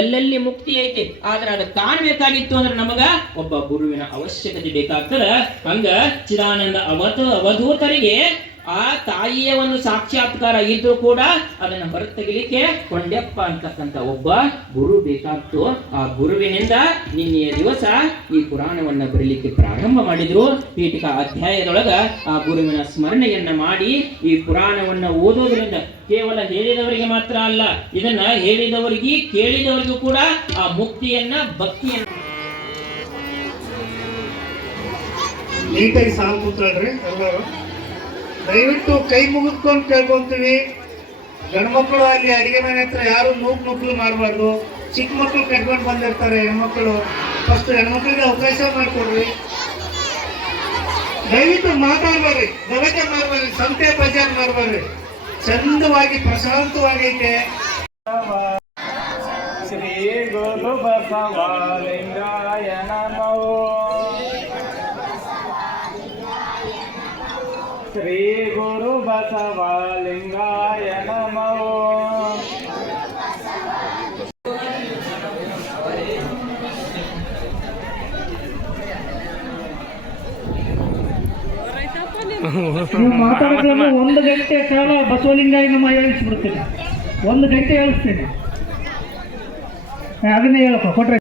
ಎಲ್ಲೆಲ್ಲಿ ಮುಕ್ತಿ ಐತಿ, ಆದ್ರೆ ಅದು ಕಾಣಬೇಕಾಗಿತ್ತು ಅಂದ್ರೆ ನಮಗ ಒಬ್ಬ ಗುರುವಿನ ಅವಶ್ಯಕತೆ ಬೇಕಾಗ್ತದ. ಹಂಗ ಚಿದಾನಂದ ಅವಧೂತರಿಗೆ ಆ ತಾಯಿಯ ಒಂದು ಸಾಕ್ಷಾತ್ಕಾರ ಇದ್ರೂ ಕೂಡ ಅದನ್ನ ಹೊರತೆಗಿಲಿಕ್ಕೆ ಕೊಂಡೆಪ್ಪ ಅಂತಕ್ಕಂಥ ಒಬ್ಬ ಗುರು ಬೇಕಾಗ್ತು. ಆ ಗುರುವಿನಿಂದ ನಿನ್ನೆಯ ದಿವಸ ಈ ಪುರಾಣವನ್ನ ಬರೀಲಿಕ್ಕೆ ಪ್ರಾರಂಭ ಮಾಡಿದ್ರು. ಪೀಠಿಕಾ ಅಧ್ಯಾಯದೊಳಗ ಆ ಗುರುವಿನ ಸ್ಮರಣೆಯನ್ನ ಮಾಡಿ ಈ ಪುರಾಣವನ್ನ ಓದೋದ್ರಿಂದ ಕೇವಲ ಹೇಳಿದವರಿಗೆ ಮಾತ್ರ ಅಲ್ಲ, ಇದನ್ನ ಹೇಳಿದವರಿಗೆ ಕೇಳಿದವರಿಗೂ ಕೂಡ ಆ ಮುಕ್ತಿಯನ್ನ ಭಕ್ತಿಯನ್ನ ನೀಟಾಗಿ ಸಾಲು ಕೂತ್ಕೊಳ್ರಿ ಎಲ್ಲರೂ. ದಯವಿಟ್ಟು ಕೈ ಮುಗಿದ್ಕೊಂಡು ಕೇಳ್ಕೊಂತೀವಿ. ಗಂಡ್ಮಕ್ಳು ಅಲ್ಲಿ ಅಡಿಗೆ ಮನೆ ಹತ್ರ ಯಾರು ನೂಕ್ಲು ಮಾಡಬಾರ್ದು. ಚಿಕ್ಕ ಮಕ್ಕಳು ಕಟ್ಕೊಂಡು ಬಂದಿರ್ತಾರೆ ಹೆಣ್ಮಕ್ಳು. ಫಸ್ಟ್ ಹೆಣ್ಮಕ್ಳಿಗೆ ಅವಕಾಶ ಮಾಡಿಕೊಡ್ರಿ. ದಯವಿಟ್ಟು ಮಾತಾಡ್ಬೇಡ್ರಿ, ಗಲಾಟೆ ಮಾಡ್ಬೇಡ್ರಿ, ಸಂತೆ ಬಜಾರ್ ಮಾಡ್ಬೇಡ್ರಿ. ಚಂದವಾಗಿ ಪ್ರಶಾಂತವಾಗೈತೆ. ಶ್ರೀ ಗುರು ಬಸವಲಿಂಗಾಯ ನಮೋ. ಶ್ರೀ ಗುರು ಬಸವಲಿಂಗಾಯ ನಮೋ. ನೀವು ಮಾತಾಡೋದ್ರಲ್ಲಿ 1 ಗಂಟೆ ಕಾಲ ಬಸವಲಿಂಗಾಯ ನಮ್ಮ ಹೇಳಿಸ್ಬಿಡ್ತೀನಿ. 1 ಗಂಟೆ ಹೇಳಿಸ್ತೀನಿ. ಅದನ್ನೇ ಹೇಳಪ್ಪ ಕೊಟ್ರೆ